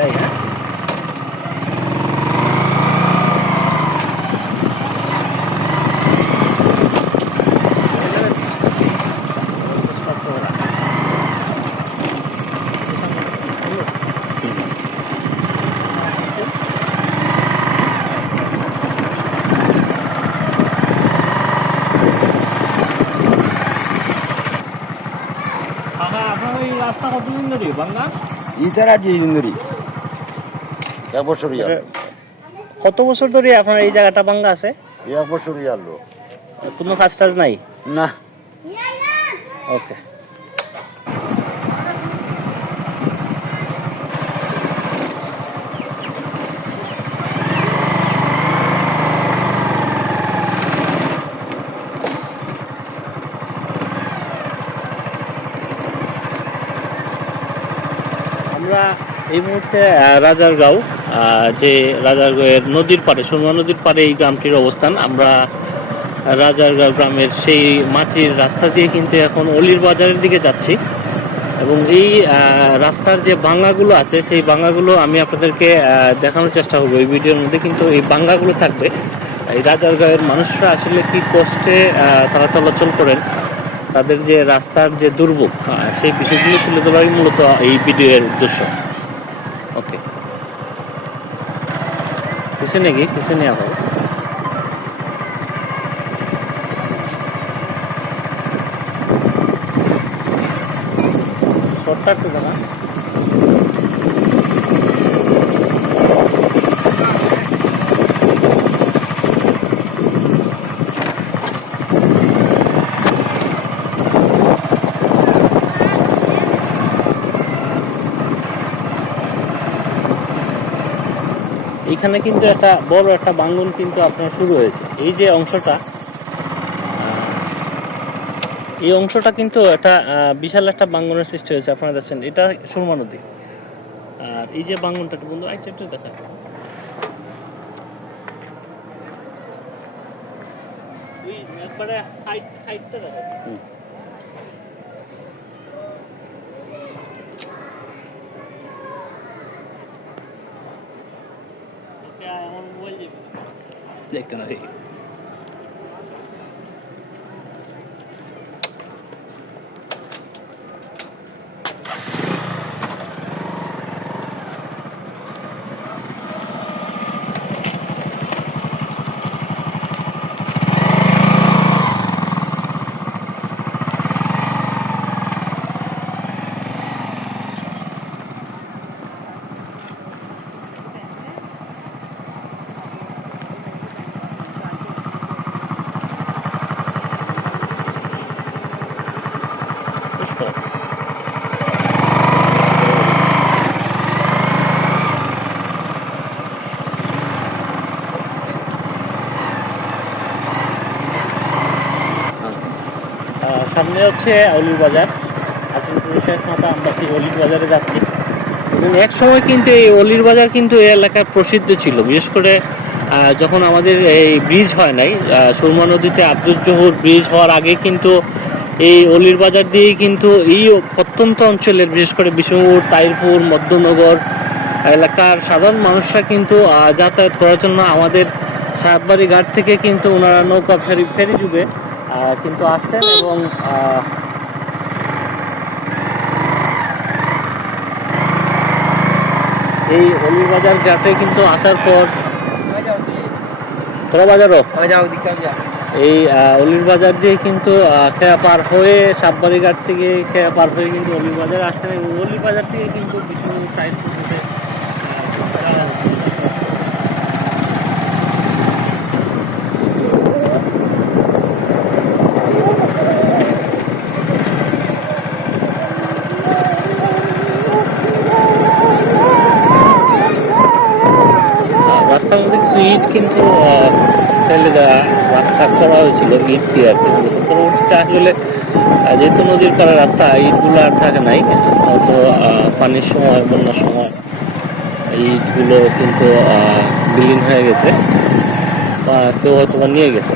যাই হ্যাঁ কাকা আপনার ওই রাস্তা কতদিন ধরে বাংলা ইতারা জিন্দরি এক বছর ইয়াল কত বছর ধরে আপনার এই জায়গাটা বাংলা আছে? এক বছর ইয়াল কোনো কাজ টাজ নাই? না। ওকে। আমরা এই মুহূর্তে আহ, রাজারগাঁও। আহ, যে রাজারগাঁওয়ের নদীর পাড়ে, সুরমা নদীর পাড়ে এই গ্রামটির অবস্থান। আমরা রাজারগাঁও গ্রামের সেই মাটির রাস্তা দিয়ে কিন্তু এখন অলির বাজারের দিকে যাচ্ছি। এবং এই রাস্তার যে বাঙ্গাগুলো আছে, সেই বাঙ্গাগুলো আমি আপনাদেরকে দেখানোর চেষ্টা করব। এই ভিডিওর মধ্যে কিন্তু এই বাঙ্গাগুলো থাকবে। এই রাজারগাঁওয়ের মানুষরা আসলে কি কষ্টে তারা চলাচল করেন, তাদের যে রাস্তার যে দুর্ভোগ সেই বিষয়গুলো তুলে ধরাই মূলত এই ভিডিওর উদ্দেশ্য ওকে পিছনে গিয়ে পিছনে আবার শর্টটা একটু দাদা এখানে কিন্তু একটা বড় একটা বাঙ্গন কিন্তু আপনার শুরু হয়েছে। এই যে অংশটা এই অংশটা কিন্তু একটা বিশাল একটা বাঙ্গনের সৃষ্টি হয়েছে, আপনারা দেখছেন। এটা সুরমা নদী। আর এই যে বাঙ্গনটা, একটু বন্ধু আইটা একটু দেখা একবারে হাইট হাইটটা দেখা দেখতে না সামনে হচ্ছে অলির বাজার। আজিমপুর শেষ মাথা আমরা সেই অলির বাজারে যাচ্ছি। এক সময় কিন্তু এই অলির বাজার কিন্তু এই এলাকায় প্রসিদ্ধ ছিল। বিশেষ করে যখন আমাদের এই ব্রিজ হয় নাই সুরমা নদীতে আব্দুল জহুর ব্রিজ হওয়ার আগে কিন্তু এই অলির বাজার দিয়েই কিন্তু এই প্রত্যন্ত অঞ্চলের বিশেষ করে বিষ্ণুপুর তাইরপুর মধ্যনগর এলাকার সাধারণ মানুষরা কিন্তু যাতায়াত করার জন্য আমাদের সাহেববাড়ি ঘাট থেকে কিন্তু ওনারা নৌকা ফেরি ফেরি যুগে কিন্তু আসতেন এবং এই অলির বাজার ঘাটে কিন্তু আসার পর বাজারও? এই অলির বাজার দিয়ে কিন্তু খেয়া পার হয়ে সাববাড়ি ঘাট থেকে খেয়া পার হয়ে কিন্তু অলির বাজার আসতে এবং অলির বাজার থেকে কিন্তু সাইড পর্যন্ত রাস্তার মধ্যে কিছু ইট কিন্তু ফেলে দেওয়া রাস্তা করা হয়েছিল ইট দিয়ে আর কি। পরবর্তীতে আসলে যেহেতু নদীর পাড়া রাস্তা, ইটগুলো আর থাকে নাই, হয়তো পানির সময়, বন্যার সময় ইটগুলো কিন্তু বিলীন হয়ে গেছে বা কেউ হয়তো নিয়ে গেছে।